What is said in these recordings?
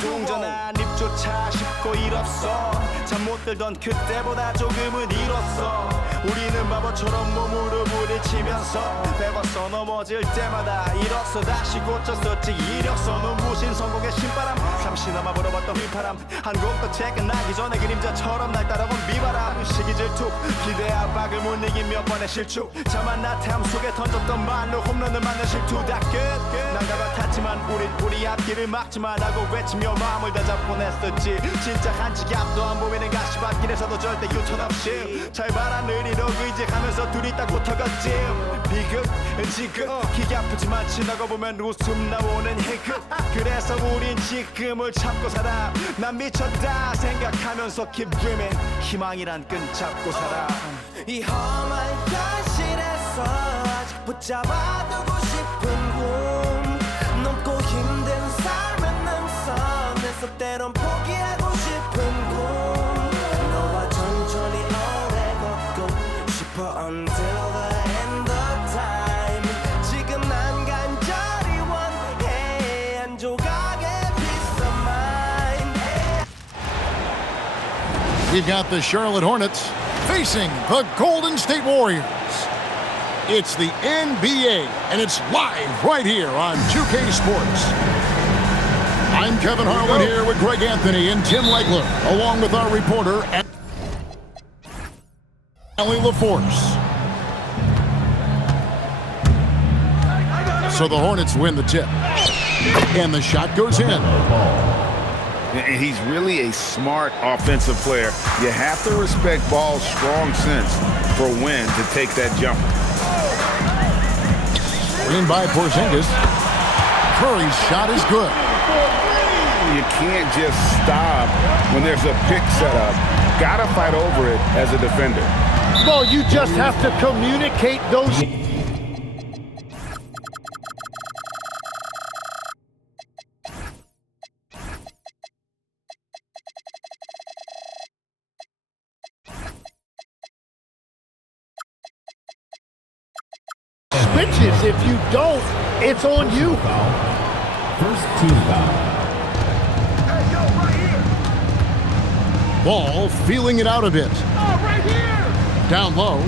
동전한 입조차 쉽고 일 없어. 잠 못 들던 그때보다 조금은 일었어. 우리는 바보처럼 몸으로 부딪히면서 배웠어. 넘어질 때마다 일었어. 다시 고쳤었지. 이력서 눈부신 성공의 신바람. 잠시나마 불어봤던 휘파람. 한 곡도 퇴근하기 전에 그림자처럼 날 따라온 비바람. 시기 질투 기대 압박을 못 이긴 몇 번의 실축. 자만 나태함 속에 던졌던 말로 홈런을 맞는 실투. 다 끝 난가 같았지만 우리 앞길을 막지만 하고 외치며 마음을 다잡곤 했었지. 진짜 한치 앞도 안 보이는 가시밭길에서도 절대 유턴 없이 잘 바라느리로 의지하면서 둘이 딱 붙어갔지. 비극 지극 기가 아프지만 지나고 보면 웃음 나오는 희극. 그래서 우린 지금을 참고 살아. 난 미쳤다 생각하면서 keep dreaming. 희망이란 끈 잡고 살아. 이 험한 현실에서 아직 붙잡아두고 싶은 꿈. 넘고 힘든 삶의 능선에서 때론 포기하고 싶은 꿈. 너와 천천히 오래 걷고 싶어 until the end of time. 지금 난 간절히 원해 한 조각의 peace of mind. We've got the Charlotte Hornets facing the Golden State Warriors. It's the NBA, and it's live right here on 2K Sports. I'm Kevin Harlan here with Greg Anthony and Tim Legler, along with our reporter, Allie LaForce. So the Hornets win the tip, and the shot goes in. And he's really a smart offensive player. You have to respect Ball's strong sense for when to take that jump. Screen by Porzingis. Curry's shot is good. You can't just stop when there's a pick set up. Gotta fight over it as a defender. Well, you just have to communicate those. Switches. If you don't, it's on you. First team foul. Ball feeling it out a bit. Right here. Down low.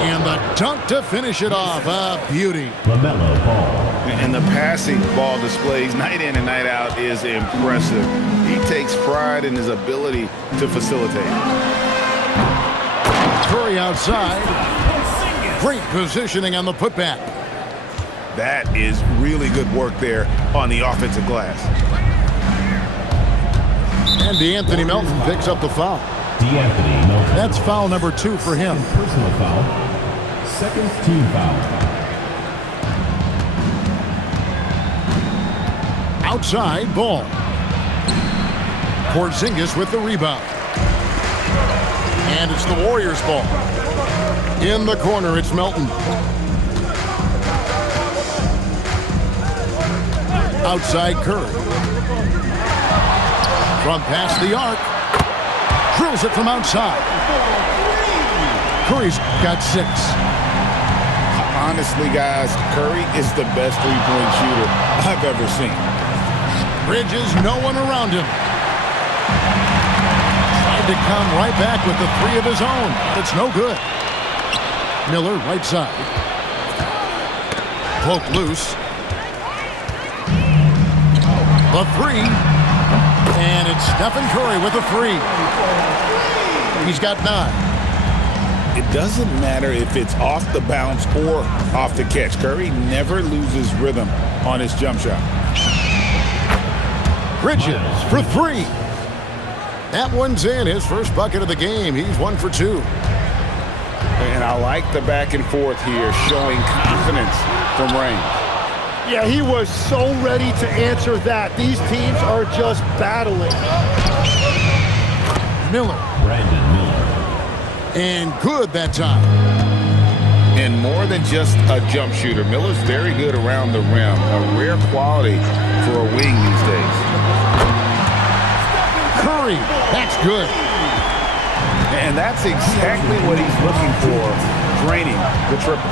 And the dunk to finish it off. A beauty. LaMelo Ball. And the passing Ball displays night in and night out is impressive. He takes pride in his ability to facilitate. Curry outside. Great positioning on the putback. That is really good work there on the offensive glass. And DeAnthony Melton picks up the foul. DeAnthony Melton. That's foul number 2 for him. Personal foul. Second team foul. Outside Ball. Porzingis with the rebound. And it's the Warriors' ball. In the corner, it's Melton. Outside Curry. From past the arc. Drills it from outside. Curry's got 6. Honestly, guys, Curry is the best three-point shooter I've ever seen. Bridges, no one around him. Tried to come right back with the 3 of his own. It's no good. Miller, right side. Poke loose. The 3. And it's Stephen Curry with a 3. He's got 9. It doesn't matter if it's off the bounce or off the catch. Curry never loses rhythm on his jump shot. Bridges for 3. That one's in. His first bucket of the game. He's 1 for 2. And I like the back and forth here, showing confidence from range. Yeah, he was so ready to answer that. These teams are just battling. Miller. Brandon Miller. And good that time. And more than just a jump shooter, Miller's very good around the rim. A rare quality for a wing these days. Curry. That's good. And that's exactly what he's looking for draining the triple.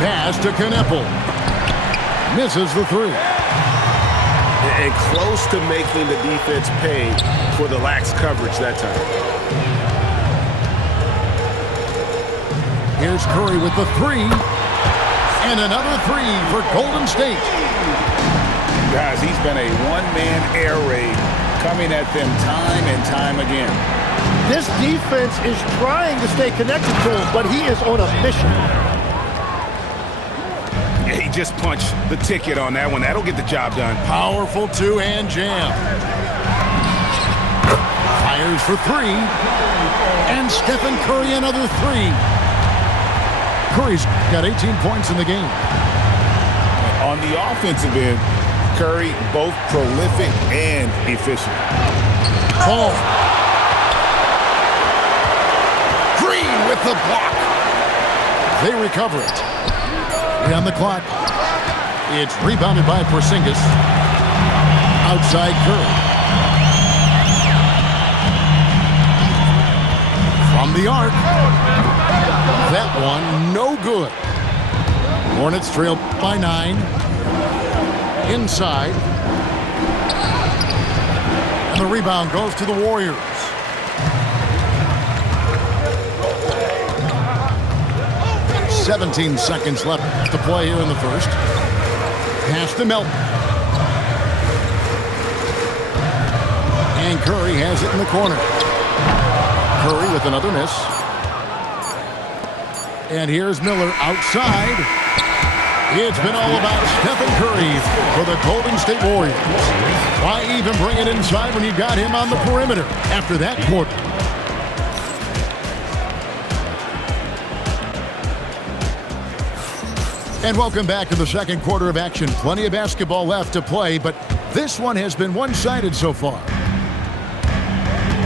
Pass to Kneppel. Misses the three. And close to making the defense pay for the lax coverage that time. Here's Curry with the three. And another three for Golden State. Guys, he's been a one-man air raid coming at them time and time again. This defense is trying to stay connected to him, but he is on a mission. Yeah, he just punched the ticket on that one. That'll get the job done. Powerful two-hand jam. Fires for three. And Stephen Curry another three. Curry's got 18 points in the game. On the offensive end, Curry both prolific and efficient. Oh. Green with the block. They recover it. 3 on the clock. It's rebounded by Porzingis. Outside Curry. From the arc. That one no good. Hornets trail by 9. Inside. And the rebound goes to the Warriors. "17 seconds left to play here in the first. Pass to Melton. And Curry has it in the corner. Curry with another miss. And here's Miller outside. It's been all about Stephen Curry for the Golden State Warriors. Why even bring it inside when you got him on the perimeter after that quarter? And welcome back to the second quarter of action. Plenty of basketball left to play, but this one has been one-sided so far.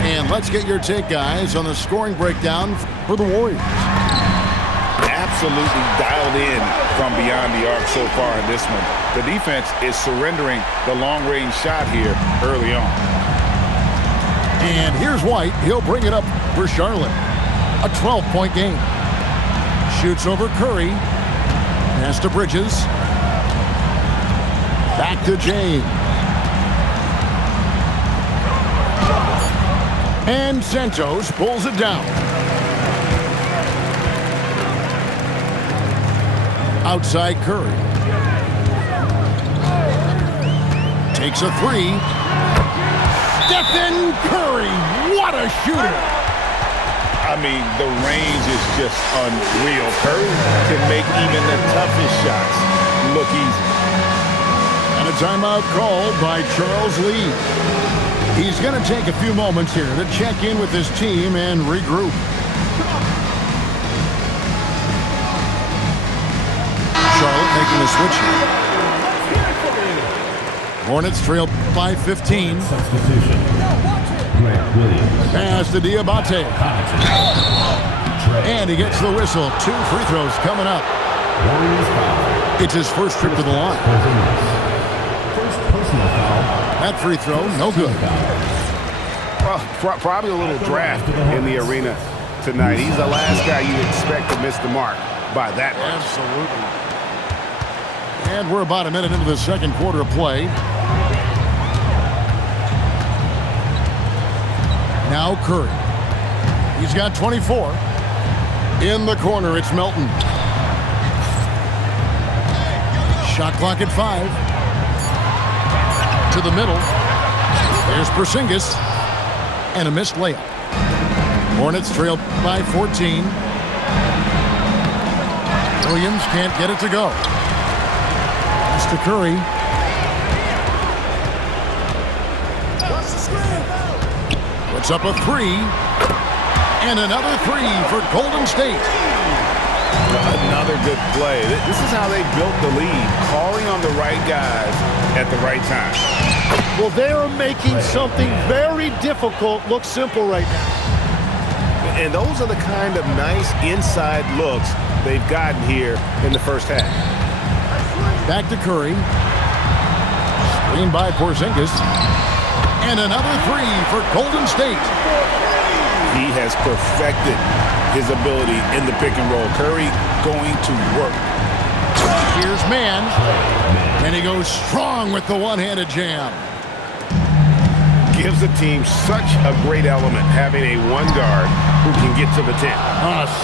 And let's get your take, guys, on the scoring breakdown for the Warriors. Absolutely dialed in from beyond the arc so far in this one. The defense is surrendering the long-range shot here early on. And here's White. He'll bring it up for Charlotte. A 12-point game. Shoots over Curry. Pass to Bridges. Back to James. And Santos pulls it down. Outside Curry. Takes a three. Stephen Curry. What a shooter. I mean, the range is just unreal. Curry can make even the toughest shots look easy. And a timeout called by Charles Lee. He's going to take a few moments here to check in with his team and regroup. Charlotte making a switch here. Hornets trail by 15. Substitution. Grant Williams. Pass to Diabate. And he gets the whistle. 2 free throws coming up. Warriors foul. It's his first trip to the line. First personal foul. That free throw, no good. Well, probably a little draft in the arena tonight. He's the last guy you'd expect to miss the mark by that much. Absolutely. And we're about a minute into the second quarter of play. Now Curry. He's got 24. In the corner, it's Melton. Shot clock at 5. To the middle. There's Porzingis. And a missed layup. Hornets trail by 14. Williams can't get it to go. Pass to Curry. Puts up a three. And another three for Golden State. Another good play. This is how they built the lead, calling on the right guys at the right time. Well, they are making something very difficult look simple right now. And those are the kind of nice inside looks they've gotten here in the first half. Back to Curry. Screen by Porzingis. And another three for Golden State. He has perfected his ability in the pick and roll. Curry going to work. Here's Mann, and he goes strong with the one-handed jam. Gives the team such a great element having a one guard who can get to the 10.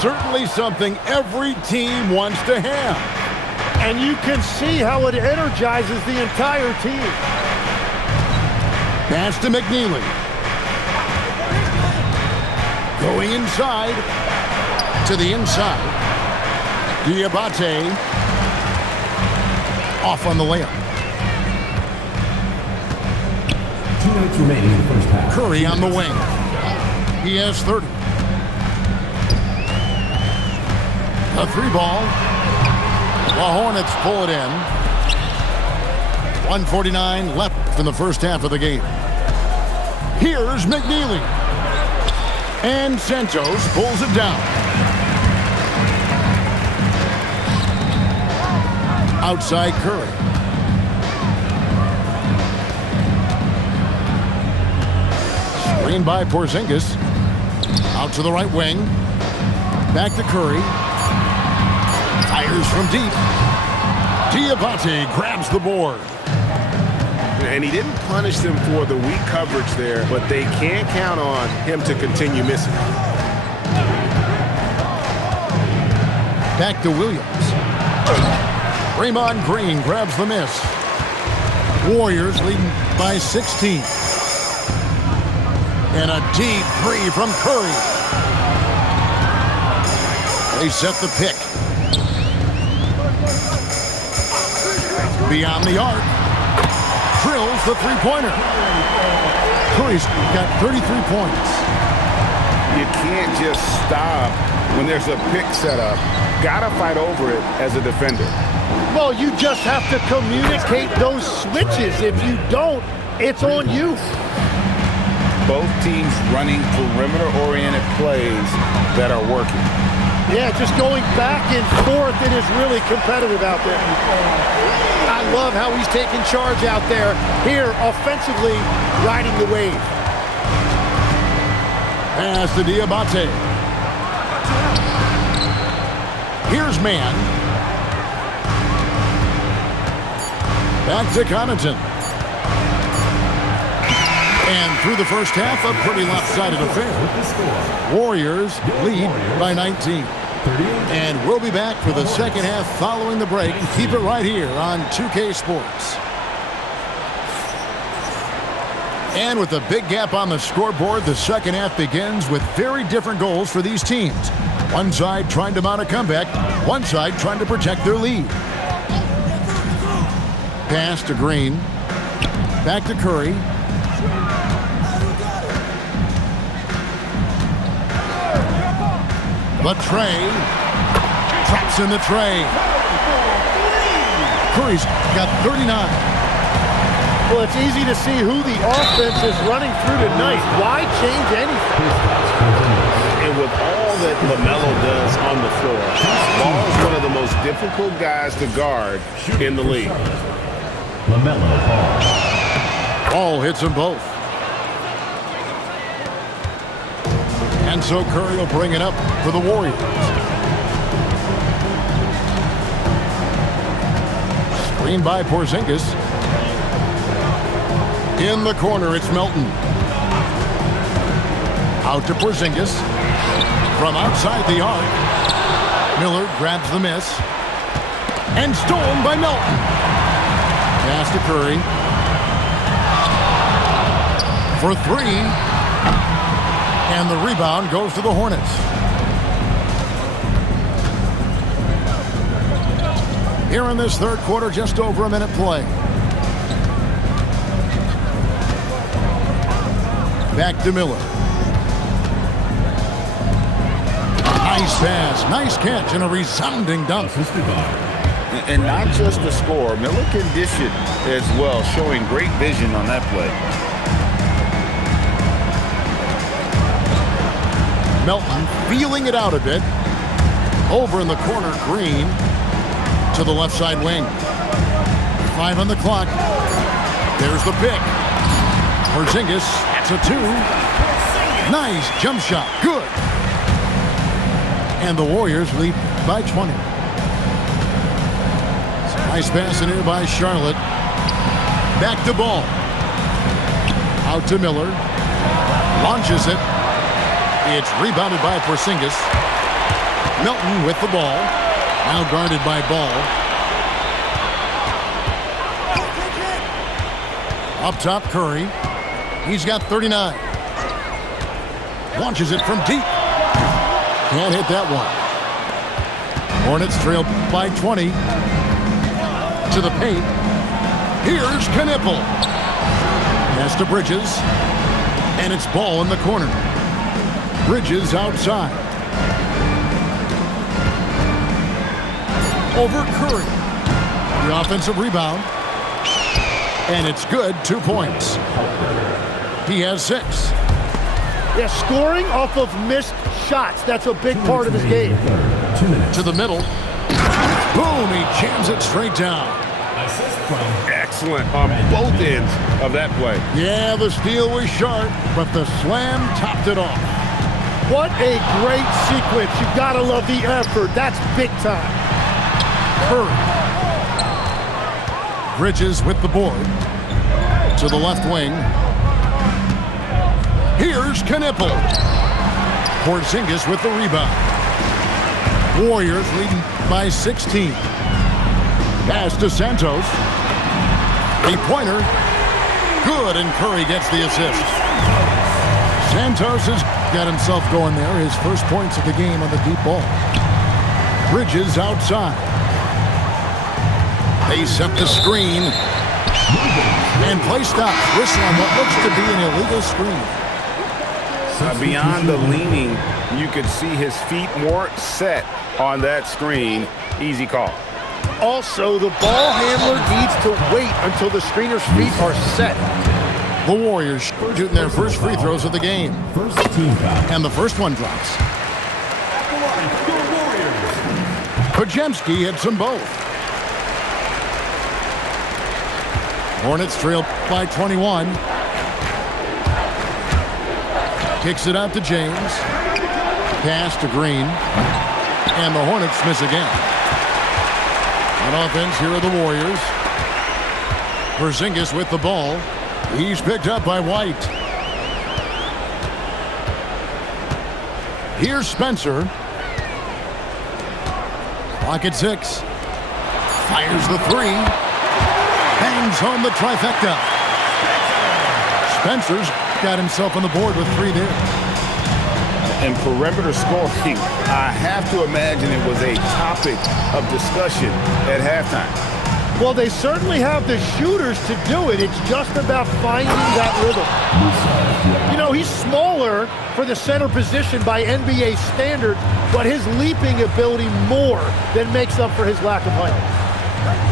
Certainly something every team wants to have. And you can see how it energizes the entire team. Pass to McNeely. Going inside. To the inside. Diabate. Off on the layup. 2 minutes remaining in the first half. Curry on the wing. He has 30. A 3-ball. The Hornets pull it in. 1:49 left in the first half of the game. Here's McNeely. And Santos pulls it down. Outside Curry. Screen by Porzingis. Out to the right wing. Back to Curry. Fires from deep. Diabate grabs the board. And he didn't punish them for the weak coverage there, but they can't count on him to continue missing. Back to Williams. Draymond Green grabs the miss. Warriors leading by 16. And a deep three from Curry. They set the pick. Beyond the arc. Drills the three-pointer. Curry's got 33 points. You can't just stop when there's a pick set up. Gotta fight over it as a defender. Well, you just have to communicate those switches. If you don't, it's on you. Both teams running perimeter-oriented plays that are working. Yeah, just going back and forth. It is really competitive out there. I love how he's taking charge out there. Here, offensively, riding the wave. Pass to Diabate. Here's Mann. Back to Connaughton. And through the first half, a pretty lopsided affair. Warriors lead by 19. And we'll be back for the second half following the break. Keep it right here on 2K Sports. And with a big gap on the scoreboard, the second half begins with very different goals for these teams. One side trying to mount a comeback, one side trying to protect their lead. Pass to Green. Back to Curry. The tray. Traps in the tray. Curry's got 39. Well, it's easy to see who the offense is running through tonight. Why change anything? And with all that LaMelo does on the floor, Ball is one of the most difficult guys to guard in the league. LaMelo Ball. Ball hits them both. And so Curry will bring it up for the Warriors. Screen by Porzingis. In the corner, it's Melton. Out to Porzingis. From outside the arc. Miller grabs the miss. And stolen by Melton. Pass to Curry. For three. And the rebound goes to the Hornets. Here in this third quarter, just over a minute play. Back to Miller. Nice pass, nice catch, and a resounding dunk. And not just the score, Miller can dish it as well, showing great vision on that play. Melton feeling it out a bit. Over in the corner, Green to the left side wing. 5 on the clock. There's the pick. Porzingis, that's a 2. Nice jump shot. Good. And the Warriors lead by 20. Nice pass in here by Charlotte. Back to ball. Out to Miller. Launches it. It's rebounded by Porzingis. Milton with the ball. Now guarded by Ball. Up top, Curry. He's got 39. Launches it from deep. Can't hit that one. Hornets trail by 20. To the paint. Here's Knipple. Pass to Bridges. And it's Ball in the corner. Bridges outside. Over Curry. The offensive rebound. And it's good. 2 points. He has 6. Yeah, scoring off of missed shots. That's a big part of his game. To the middle. Boom, he jams it straight down. Excellent on both ends of that play. Yeah, the steal was sharp, but the slam topped it off. What a great sequence. You gotta love the effort. That's big time. Curry. Bridges with the board. To the left wing. Here's Knipple. Porzingis with the rebound. Warriors leading by 16. Pass to Santos. Three-pointer. Good, and Curry gets the assist. Santos has got himself going there. His first points of the game on the deep ball. Bridges outside. They set the screen. And play stops. Whistle on what looks to be an illegal screen. Beyond the leaning, you could see his feet more set on that screen. Easy call. Also, the ball handler needs to wait until the screener's feet are set. The Warriors shooting their first free throws of the game. First team foul. And the first one drops. Podziemski hits them both. Hornets trail by 21. Kicks it out to James. Pass to Green. And the Hornets miss again. On offense, here are the Warriors. Porzingis with the ball. He's picked up by White. Here's Spencer. Clock at 6. Fires the 3. Bangs home the trifecta. Spencer's got himself on the board with 3 there. And perimeter scoring, I have to imagine it was a topic of discussion at halftime. Well, they certainly have the shooters to do it. It's just about finding that rhythm. You know, he's smaller for the center position by NBA standard, but his leaping ability more than makes up for his lack of height.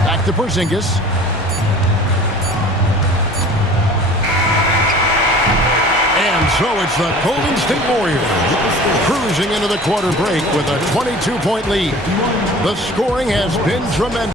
Back to Porzingis. And so it's the Golden State Warriors cruising into the quarter break with a 22-point lead. The scoring has been tremendous.